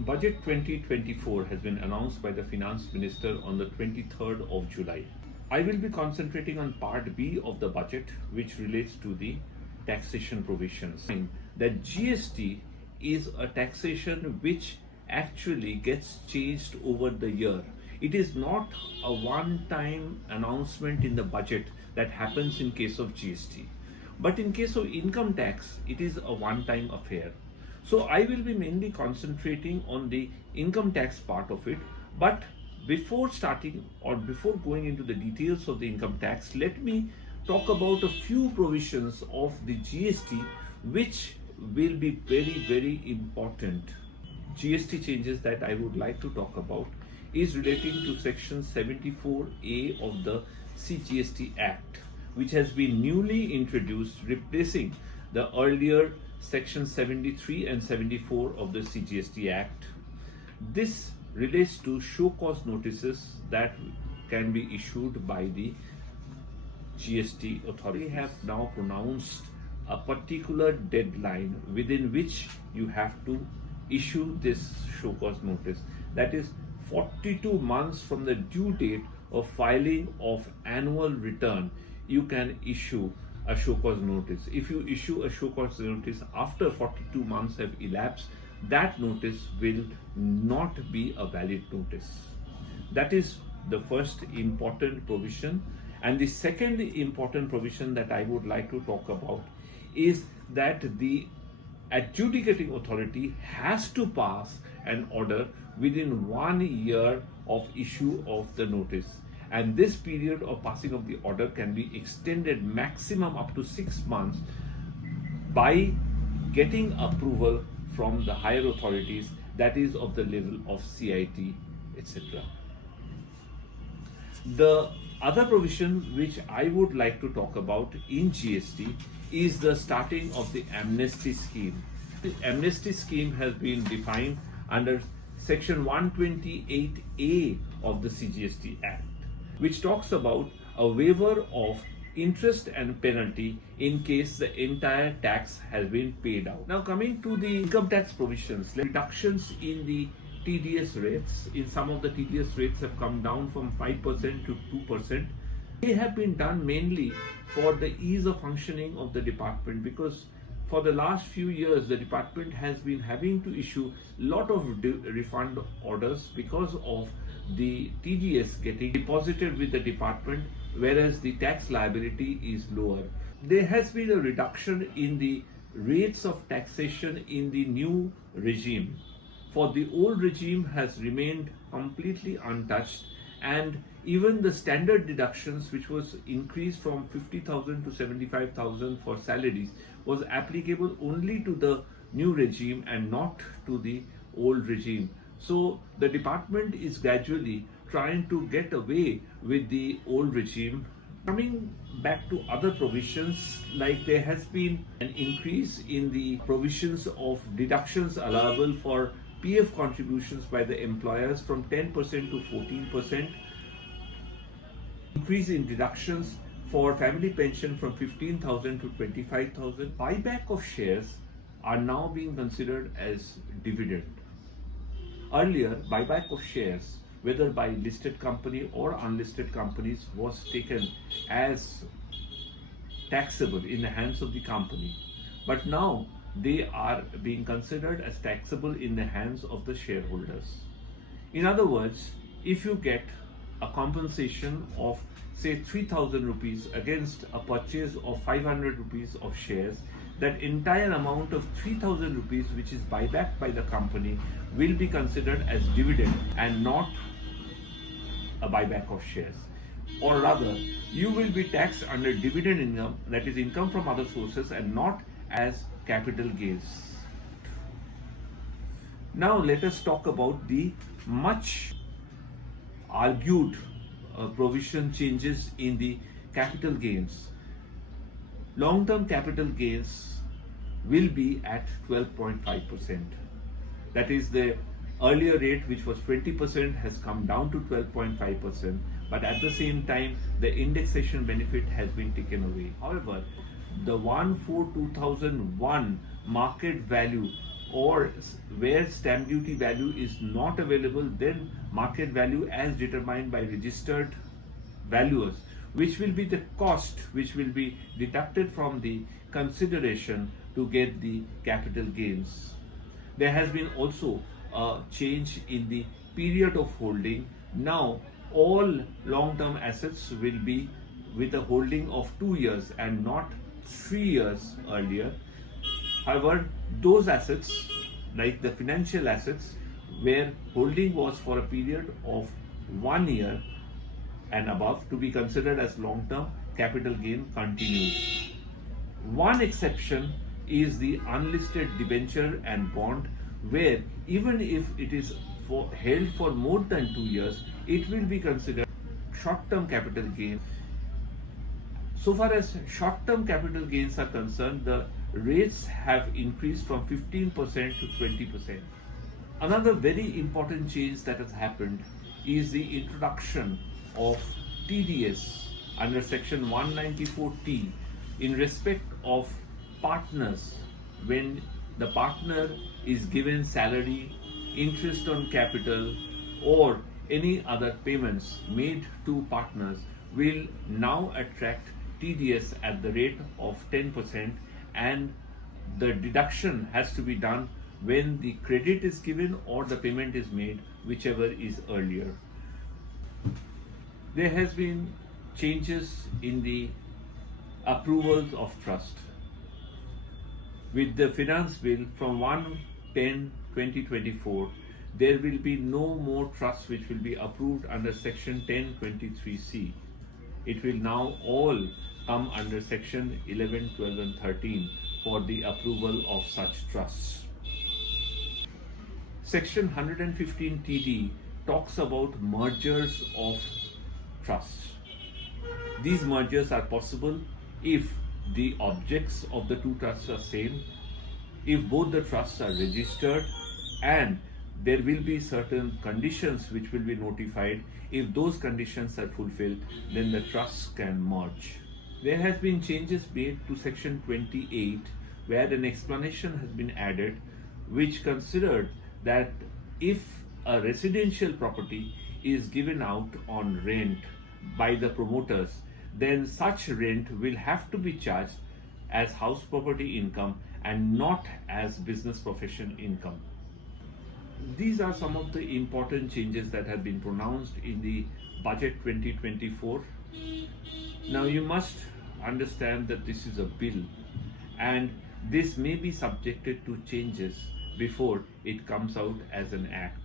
Budget 2024 has been announced by the Finance Minister on the 23rd of July. I will be concentrating on Part B of the budget, which relates to the taxation provisions. That GST is a taxation which actually gets changed over the year. It is not a one-time announcement in the budget that happens in case of GST. But in case of income tax, it is a one-time affair. So I will be mainly concentrating on the income tax part of it. But before starting or before going into the details of the income tax, let me talk about a few provisions of the GST which will be very, very important. GST changes that I would like to talk about is relating to Section 74A of the CGST Act, which has been newly introduced, replacing the earlier Section 73 and 74 of the CGST Act. This relates to show cause notices that can be issued by the GST authority. We have now pronounced a particular deadline within which you have to issue this show cause notice. That is 42 months from the due date of filing of annual return, you can issue a show cause notice. If you issue a show cause notice after 42 months have elapsed, that notice will not be a valid notice. That is the first important provision. And the second important provision that I would like to talk about is that the adjudicating authority has to pass an order within 1 year of issue of the notice. And this period of passing of the order can be extended maximum up to 6 months by getting approval from the higher authorities, that is of the level of CIT, etc. The other provision which I would like to talk about in GST is the starting of the amnesty scheme. The amnesty scheme has been defined under Section 128A of the CGST Act, which talks about a waiver of interest and penalty in case the entire tax has been paid out. Now coming to the income tax provisions, reductions in the TDS rates. In some of the TDS rates have come down from 5% to 2%. They have been done mainly for the ease of functioning of the department, because for the last few years the department has been having to issue a lot of refund orders because of the TDS getting deposited with the department, whereas the tax liability is lower. There has been a reduction in the rates of taxation in the new regime. For the old regime has remained completely untouched, and even the standard deductions, which was increased from 50,000 to 75,000 for salaries, was applicable only to the new regime and not to the old regime. So the department is gradually trying to get away with the old regime. Coming back to other provisions, like there has been an increase in the provisions of deductions allowable for PF contributions by the employers from 10% to 14%, increase in deductions for family pension from 15,000 to 25,000. Buyback of shares are now being considered as dividend. Earlier, buyback of shares, whether by listed company or unlisted companies, was taken as taxable in the hands of the company. But now they are being considered as taxable in the hands of the shareholders. In other words, if you get a compensation of say 3,000 rupees against a purchase of 500 rupees of shares, that entire amount of 3,000 rupees which is buyback by the company will be considered as dividend and not a buyback of shares. Or rather, you will be taxed under dividend income, that is income from other sources, and not as capital gains. Now let us talk about the much argued provision changes in the capital gains. Long-term capital gains will be at 12.5%. That is, the earlier rate, which was 20%, has come down to 12.5%, but at the same time the indexation benefit has been taken away. However, the 1/4/2001 market value or where stamp duty value is not available, then market value as determined by registered valuers, which will be the cost which will be deducted from the consideration to get the capital gains. There has been also a change in the period of holding. Now all long-term assets will be with a holding of 2 years and not 3 years earlier. However, those assets, like the financial assets, where holding was for a period of 1 year and above, to be considered as long-term, capital gain continues. One exception is the unlisted debenture and bond, where even if it is held for more than 2 years, it will be considered short-term capital gain. So far as short-term capital gains are concerned, the rates have increased from 15% to 20%. Another very important change that has happened is the introduction of TDS under section 194T in respect of partners. When the partner is given salary, interest on capital, or any other payments made to partners, will now attract TDS at the rate of 10%, and the deduction has to be done when the credit is given or the payment is made, whichever is earlier. There has been changes in the approvals of trust. With the finance bill from 1/10/2024, there will be no more trusts which will be approved under section 1023C. It will now all come under section 11, 12 and 13 for the approval of such trusts. Section 115 TD talks about mergers of trusts. These mergers are possible if the objects of the two trusts are same, if both the trusts are registered, and there will be certain conditions which will be notified. If those conditions are fulfilled, then the trusts can merge. There has been changes made to section 28, where an explanation has been added which considered that if a residential property is given out on rent by the promoters, then such rent will have to be charged as house property income and not as business profession income. These are some of the important changes that have been pronounced in the budget 2024. Now you must understand that this is a bill and this may be subjected to changes before it comes out as an act.